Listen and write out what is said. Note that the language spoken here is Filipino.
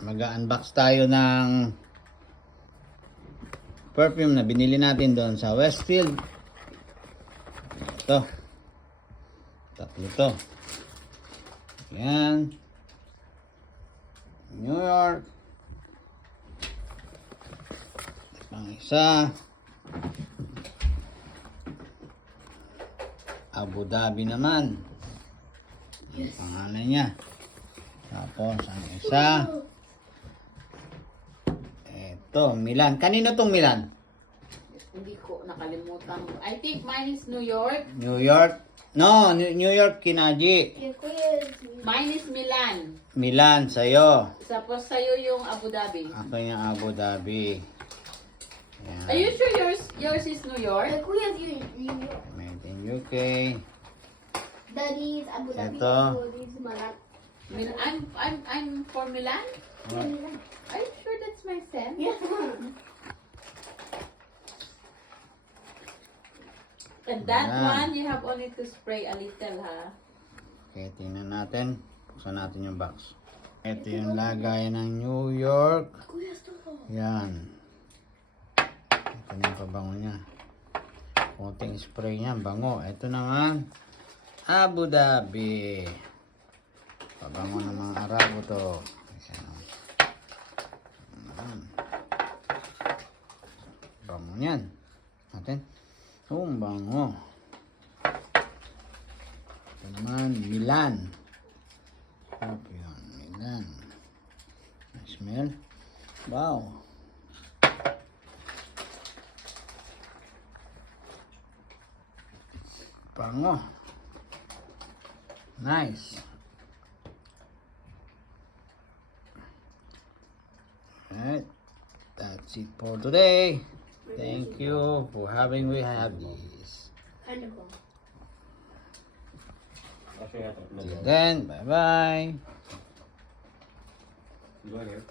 mag-unbox tayo ng perfume na binili natin doon sa Westfield. Ito. Tatlo to. Ayan. New York. Pang isa. Abu Dhabi naman. Ang pangalan niya. Tapos ang isa. Ito, Milan. Kanino tong Milan? Hindi ko nakalimutan. I think mine is New York. New York? No, New York kinaji. Mine is Milan. Milan sa'yo. Tapos sa'yo yung Abu Dhabi. Ako yung Abu Dhabi. Ayan. Are you sure yours is New York? Kuya's New York. Made in UK. Daddy's Abu Dhabi. Ito. Daddy's Malat. I'm for Milan? Are you sure that's my scent? Yeah. And that Ayan. one, you have only to spray a little, ha? Okay, tingnan natin. Buksan natin yung box. Ito yung lagay ng New York. Kuya's to. Yan. Ito na yung pabango niya. Konting spray niya, bango. Ito naman, Abu Dhabi. Pabango ng mga Arabo to. Ayan. Bango niyan. Natin. Bango. Ito naman, Milan. Yun, Milan. Smell. Wow. Bango. Nice. Alright. That's it for today. Thank you for having me have this. Kind of cool. Till then, bye bye. You go here.